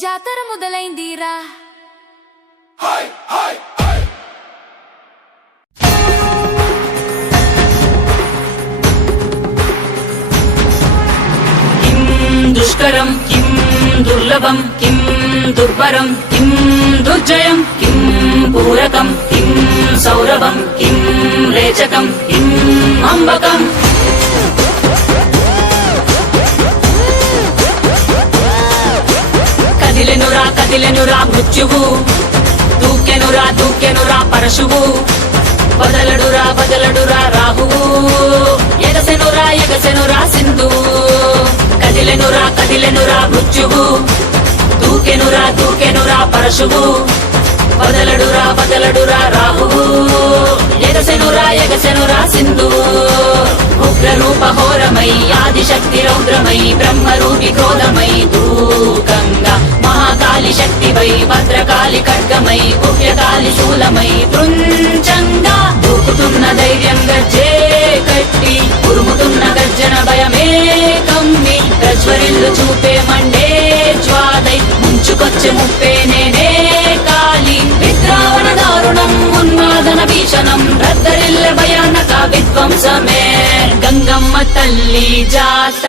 జాతర మొదలైందిరా దుష్కరం కిం దుర్లభం కిం దుర్భరం కిం దుర్జయం కిం పూరకం కిం సౌరభం కిం రేచకం కిం అంబకం కదిలెనురా మృత్యువు దూకెనురా పరశువు వదలడురా రాహువు ఎగసెనురా సింధువు కదిలెనురా మృత్యువు దూకెనురా పరశువు వదలడురా రాహువు ఎగసెనురా సింధువు ఉగ్రరూపహోరమై ఆదిశక్తి రౌద్రమై బ్రహ్మరూపి క్రోధమై దూకంగా మహాకాళి శక్తివై భద్రకాళి ఖడ్గమై గుహ్యకాళి శూలమై పృంచంగా దూకుతున్న ధైర్యంగా జే కట్టి ఉరుముతున్న గర్జన భయమే కమ్మి ప్రజ్వరిల్లు చూపే మండే జ్వాలై ముంచుకొచ్చే ముప్పే నేనే కాళి విద్రావణ దారుణం ఉన్మాదన భీషణం రద్దరిల్లె భయానక విధ్వంసమే గంగమ్మ తల్లి జాత